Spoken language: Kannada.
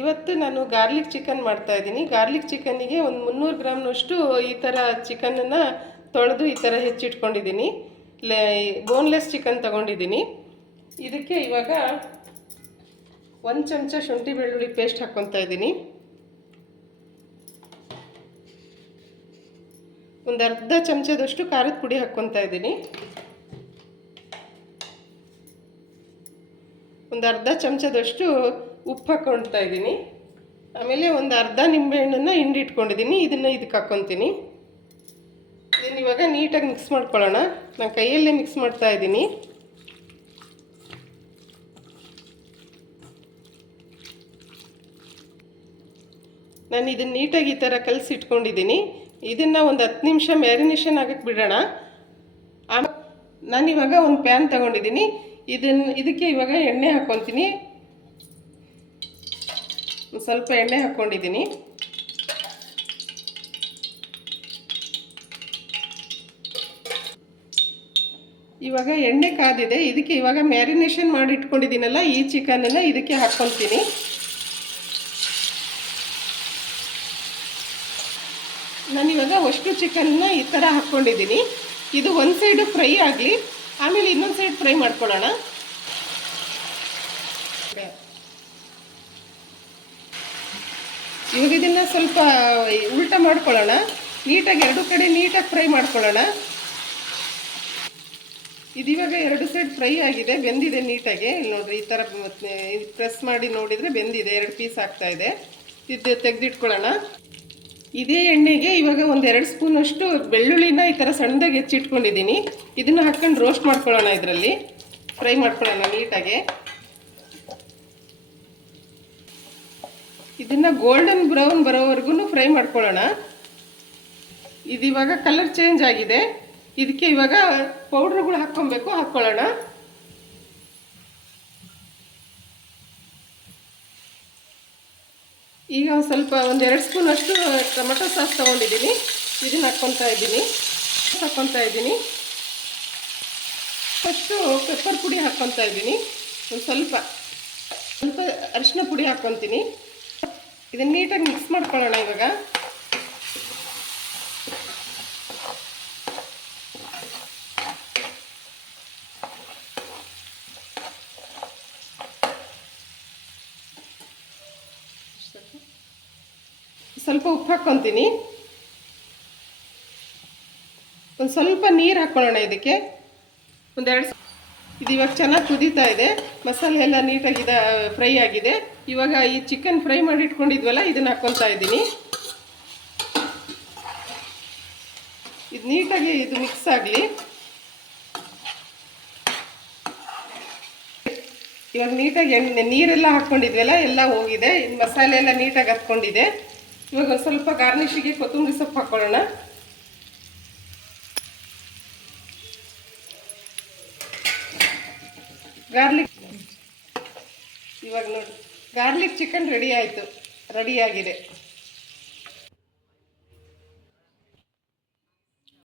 ಇವತ್ತು ನಾನು ಗಾರ್ಲಿಕ್ ಚಿಕನ್ ಮಾಡ್ತಾಯಿದ್ದೀನಿ. ಗಾರ್ಲಿಕ್ ಚಿಕನ್ನಿಗೆ ಒಂದು 300 ಗ್ರಾಮ್ನಷ್ಟು ಈ ಥರ ಚಿಕನನ್ನು ತೊಳೆದು ಈ ಥರ ಹೆಚ್ಚಿಟ್ಕೊಂಡಿದ್ದೀನಿ. ಬೋನ್ಲೆಸ್ ಚಿಕನ್ ತೊಗೊಂಡಿದ್ದೀನಿ. ಇದಕ್ಕೆ ಇವಾಗ 1 ಚಮಚ ಶುಂಠಿ ಬೆಳ್ಳುಳ್ಳಿ ಪೇಸ್ಟ್ ಹಾಕ್ಕೊತಾ ಇದ್ದೀನಿ. ಒಂದು ಅರ್ಧ ಚಮಚದಷ್ಟು ಖಾರದ ಪುಡಿ ಹಾಕ್ಕೊತಾ ಇದ್ದೀನಿ. ಒಂದು ಅರ್ಧ ಚಮಚದಷ್ಟು ಉಪ್ಪು ಹಾಕ್ಕೊಳ್ತಾ ಇದ್ದೀನಿ. ಆಮೇಲೆ ಒಂದು ಅರ್ಧ ನಿಂಬೆಹಣ್ಣನ್ನು ಹಿಂಡಿಟ್ಕೊಂಡಿದ್ದೀನಿ. ಇದನ್ನು ಇದಕ್ಕೆ ಹಾಕ್ಕೊತೀನಿ. ಇದನ್ನು ಇವಾಗ ನೀಟಾಗಿ ಮಿಕ್ಸ್ ಮಾಡ್ಕೊಳ್ಳೋಣ. ನಾನು ಕೈಯಲ್ಲೇ ಮಿಕ್ಸ್ ಮಾಡ್ತಾ ಇದ್ದೀನಿ. ನಾನು ಇದನ್ನು ನೀಟಾಗಿ ಈ ಥರ ಕಲಸಿ ಇಟ್ಕೊಂಡಿದ್ದೀನಿ. ಇದನ್ನು ಒಂದು 10 ನಿಮಿಷ ಮ್ಯಾರಿನೇಷನ್ ಆಗಕ್ಕೆ ಬಿಡೋಣ. ನಾನಿವಾಗ ಒಂದು ಪ್ಯಾನ್ ತಗೊಂಡಿದ್ದೀನಿ. ಇದಕ್ಕೆ ಇವಾಗ ಎಣ್ಣೆ ಹಾಕ್ಕೊತೀನಿ. ಸ್ವಲ್ಪ ಎಣ್ಣೆ ಹಾಕ್ಕೊಂಡಿದ್ದೀನಿ. ಇವಾಗ ಎಣ್ಣೆ ಕಾದಿದೆ. ಇದಕ್ಕೆ ಇವಾಗ ಮ್ಯಾರಿನೇಷನ್ ಮಾಡಿ ಇಟ್ಕೊಂಡಿದ್ದೀನಲ್ಲ ಈ ಚಿಕನನ್ನು ಇದಕ್ಕೆ ಹಾಕ್ಕೊತೀನಿ. ನಾನಿವಾಗ ಅಷ್ಟು ಚಿಕನ್ನ ಈ ಥರ ಹಾಕ್ಕೊಂಡಿದ್ದೀನಿ. ಇದು ಒಂದು ಸೈಡು ಫ್ರೈ ಆಗಲಿ, ಆಮೇಲೆ ಇನ್ನೊಂದು ಸೈಡ್ ಫ್ರೈ ಮಾಡ್ಕೊಳ್ಳೋಣ. ಇವಾಗ ಇದನ್ನು ಸ್ವಲ್ಪ ಉಲ್ಟ ಮಾಡ್ಕೊಳ್ಳೋಣ. ನೀಟಾಗಿ ಎರಡು ಕಡೆ ನೀಟಾಗಿ ಫ್ರೈ ಮಾಡ್ಕೊಳ್ಳೋಣ. ಇದಿವಾಗ 2 ಸೈಡ್ ಫ್ರೈ ಆಗಿದೆ, ಬೆಂದಿದೆ ನೀಟಾಗಿ. ಇಲ್ಲಿ ನೋಡಿರಿ, ಈ ಥರ ಪ್ರೆಸ್ ಮಾಡಿ ನೋಡಿದರೆ ಬೆಂದಿದೆ. 2 ಪೀಸ್ ಆಗ್ತಾ ಇದೆ. ಇದು ತೆಗೆದಿಟ್ಕೊಳ್ಳೋಣ. ಇದೇ ಎಣ್ಣೆಗೆ ಇವಾಗ ಒಂದು 2 ಸ್ಪೂನಷ್ಟು ಬೆಳ್ಳುಳ್ಳಿನ ಈ ಥರ ಸಣ್ಣದಾಗಿ ಹೆಚ್ಚಿಟ್ಕೊಂಡಿದ್ದೀನಿ. ಇದನ್ನು ಹಾಕ್ಕೊಂಡು ರೋಸ್ಟ್ ಮಾಡ್ಕೊಳ್ಳೋಣ. ಇದರಲ್ಲಿ ಫ್ರೈ ಮಾಡ್ಕೊಳ್ಳೋಣ ನೀಟಾಗಿ. ಇದನ್ನು ಗೋಲ್ಡನ್ ಬ್ರೌನ್ ಬರೋವರೆಗೂ ಫ್ರೈ ಮಾಡ್ಕೊಳ್ಳೋಣ. ಇದಿವಾಗ ಕಲರ್ ಚೇಂಜ್ ಆಗಿದೆ. ಇದಕ್ಕೆ ಇವಾಗ ಪೌಡ್ರುಗಳು ಹಾಕ್ಕೊಳ್ಳೋಣ. ಈಗ ಸ್ವಲ್ಪ ಒಂದು 2 ಸ್ಪೂನಷ್ಟು ಟೊಮೆಟೊ ಸಾಸ್ ತೊಗೊಂಡಿದ್ದೀನಿ. ಇದನ್ನು ಹಾಕ್ಕೊತಾ ಇದ್ದೀನಿ. ಫಸ್ಟು ಪೆಪ್ಪರ್ ಪುಡಿ ಹಾಕ್ಕೊತಾ ಇದ್ದೀನಿ. ಒಂದು ಸ್ವಲ್ಪ ಅರಿಶಿನ ಪುಡಿ ಹಾಕ್ಕೊತೀನಿ. ಇದನ್ನು ನೀಟಾಗಿ ಮಿಕ್ಸ್ ಮಾಡ್ಕೊಳ್ಳೋಣ. ಇವಾಗ ಸ್ವಲ್ಪ ಉಪ್ಪು ಹಾಕ್ಕೊತೀನಿ. ಒಂದು ಸ್ವಲ್ಪ ನೀರು ಹಾಕ್ಕೊಳ್ಳೋಣ. ಇದಕ್ಕೆ ಇದು ಇವಾಗ ಚೆನ್ನಾಗಿ ಕುದೀತಾ ಇದೆ. ಮಸಾಲೆ ಎಲ್ಲ ನೀಟಾಗಿ ಫ್ರೈ ಆಗಿದೆ. ಇವಾಗ ಈ ಚಿಕನ್ ಫ್ರೈ ಮಾಡಿ ಇಟ್ಕೊಂಡಿದ್ವಲ್ಲ ಇದನ್ನು ಹಾಕ್ಕೊತಾ ಇದ್ದೀನಿ. ಇದು ನೀಟಾಗಿ ಮಿಕ್ಸ್ ಆಗಲಿ. ಇವಾಗ ನೀಟಾಗಿ ನೀರೆಲ್ಲ ಹಾಕ್ಕೊಂಡಿದ್ವಲ್ಲ ಎಲ್ಲ ಹೋಗಿದೆ. ಮಸಾಲೆ ಎಲ್ಲ ನೀಟಾಗಿ ಹತ್ಕೊಂಡಿದೆ. ಇವಾಗ ಸ್ವಲ್ಪ ಗಾರ್ನಿಷಿಗೆ ಕೊತ್ತಂಬರಿ ಸೊಪ್ಪು ಹಾಕ್ಕೊಳ್ಳೋಣ. ಇವಾಗ ನೋಡಿ, ಗಾರ್ಲಿಕ್ ಚಿಕನ್ ರೆಡಿಯಾಗಿದೆ.